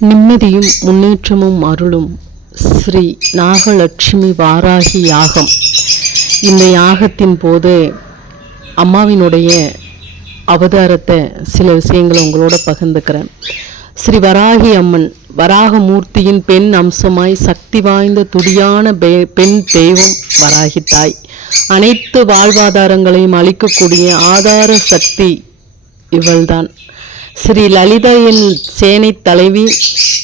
நிம்மதியும் முன்னேற்றமும் அருளும் ஸ்ரீ நாகலட்சுமி வாராகி யாகம். இந்த யாகத்தின் போது அம்மாவினுடைய அவதாரத்தை சில விஷயங்களை உங்களோட பகிர்ந்துக்கிறேன். ஸ்ரீ வராகி அம்மன் வராகமூர்த்தியின் பெண் அம்சமாய் சக்தி வாய்ந்த துடியான பெ- பெண் தெய்வம் வராகி தாய். அனைத்து வாழ்வாதாரங்களையும் அளிக்கக்கூடிய ஆதார சக்தி இவள்தான். ஸ்ரீ லலிதையின் சேனை தலைவி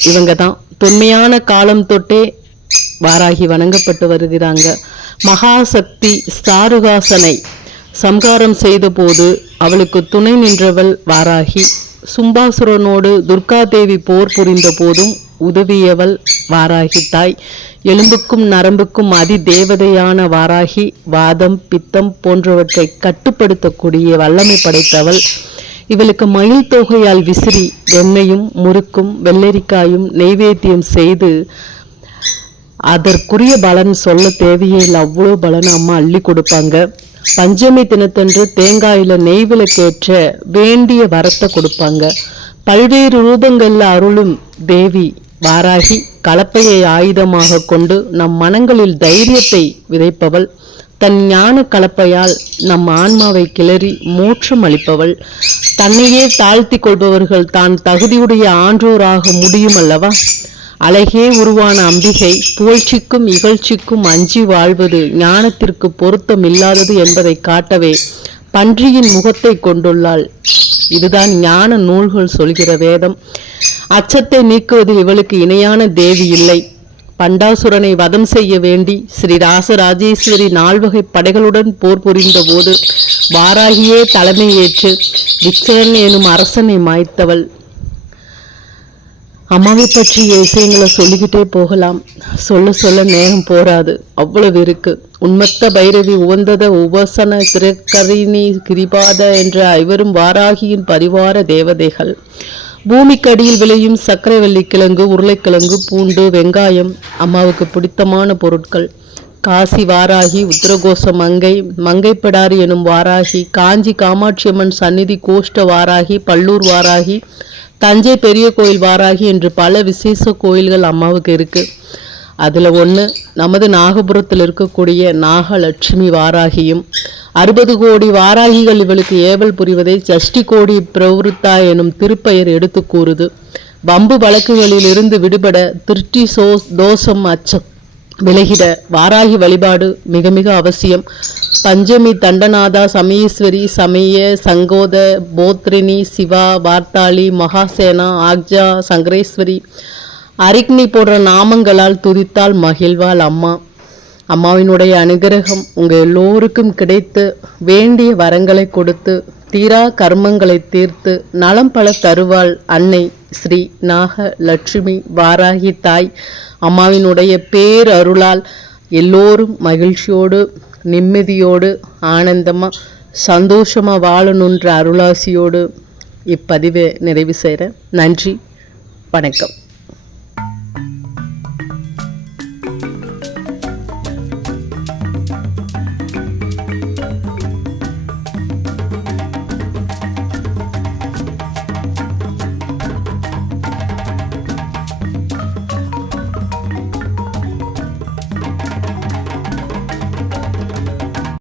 இவங்க தான் தொன்மையான காலம் தொட்டே வாராகி வணங்கப்பட்டு வருகிறாங்க. மகாசக்தி சாருகாசனை சம்காரம் செய்தபோது அவளுக்கு துணை நின்றவள் வாராகி. சும்பாசுரனோடு துர்காதேவி போர் புரிந்த போதும் உதவியவள் வாராகி தாய் எலும்புக்கும் நரம்புக்கும் அதி தேவதையான வாராகி வாதம் பித்தம் போன்றவற்றை கட்டுப்படுத்தக்கூடிய வல்லமை படைத்தவள் இவளுக்கு மயில் தொகையால் விசிறி வெண்ணையும் முறுக்கும் வெள்ளரிக்காயும் நெய்வேத்தியம் செய்து அதற்குரிய பலன் சொல்ல தேவையே இல்லை அவ்வளோ பலன் அம்மா அள்ளி கொடுப்பாங்க. பஞ்சமி தினத்தன்று தேங்காயில நெய் விளக்கேற்ற வேண்டிய வரத்தை கொடுப்பாங்க. பல்வேறு ரூபங்களில் அருளும் தேவி வாராகி கலப்பையை ஆயுதமாக கொண்டு நம் மனங்களில் தைரியத்தை விதைப்பவள். தன் ஞான கலப்பையால் நம் ஆன்மாவை கிளறி மோட்சம் அளிப்பவள். தன்னையே தாழ்த்தி கொள்பவர்கள் தான் தகுதியுடைய ஆன்றோராக முடியும் அல்லவா? அழகே உருவான அம்பிகை புகழ்ச்சிக்கும் இகழ்ச்சிக்கும் அஞ்சி வாழ்வது ஞானத்திற்கு பொருத்தம் இல்லாதது என்பதை காட்டவே பன்றியின் முகத்தை கொண்டுள்ளாள். இதுதான் ஞான நூல்கள் சொல்கிற வேதம். அச்சத்தை நீக்குவது இவளுக்கு இணையான தேவி இல்லை. பண்டாசுரனை வதம் செய்ய வேண்டி ஸ்ரீ ராசராஜேஸ்வரி நால்வகை படைகளுடன் போர் புரிந்த போது வாராகியே தலைமை ஏற்று விச்சரன் எனும் அரசனை மாய்த்தவள். அம்மாவை பற்றிய விஷயங்களை சொல்லிக்கிட்டே போகலாம். சொல்ல சொல்ல நேரம் போராது அவ்வளவு இருக்கு. உண்மத்த பைரவி உவந்தத உபசன திரக்கரிணி கிரிபாத என்ற ஐவரும் வாராகியின் பரிவார தேவதைகள். பூமிக்கடியில் விளையும் சர்க்கரைவள்ளி கிழங்கு உருளைக்கிழங்கு பூண்டு வெங்காயம் அம்மாவுக்கு பிடித்தமான பொருட்கள். காசி வாராகி உத்தரகோச மங்கை மங்கைப்படாரி எனும் வாராகி காஞ்சி காமாட்சியம்மன் சந்நிதி கோஷ்ட வாராகி பல்லூர் வாராகி தஞ்சை பெரிய கோயில் வாராகி என்று பல விசேஷ கோயில்கள் அம்மாவுக்கு இருக்குது அதில் ஒன்று நமது நாகபுரத்தில் இருக்கக்கூடிய நாகலட்சுமி வாராகியும் அறுபது கோடி வாராகிகள் இவளுக்கு ஏவல் புரிவதை சஷ்டி கோடி பிரவருத்தா எனும் திருப்பெயர் எடுத்து கூறுது. வம்பு வழக்குகளில் இருந்து விடுபட திருஷ்டி சோ தோஷம் அச்சம் விலகிட வாராகி வழிபாடு மிக மிக அவசியம். பஞ்சமி தண்டநாதா சமயேஸ்வரி சமய சங்கோத போத்ரினி சிவா வார்த்தாளி மகாசேனா ஆக்ஜா சங்கரேஸ்வரி அரிக்னி போன்ற நாமங்களால் துதித்தால் மகிழ்வாள் அம்மா. அம்மாவினுடைய அனுகிரகம் உங்கள் எல்லோருக்கும் கிடைத்து வேண்டிய வரங்களை கொடுத்து தீரா கர்மங்களை தீர்த்து நலம் பல தருவாள் அன்னை ஸ்ரீ நாக லட்சுமி வாராகி தாய். அம்மாவினுடைய பேரருளால் எல்லோரும் மகிழ்ச்சியோடு நிம்மதியோடு ஆனந்தமாக சந்தோஷமாக வாழணுன்ற அருளாசியோடு இப்பதிவை நிறைவு செய்கிறேன் நன்றி வணக்கம்.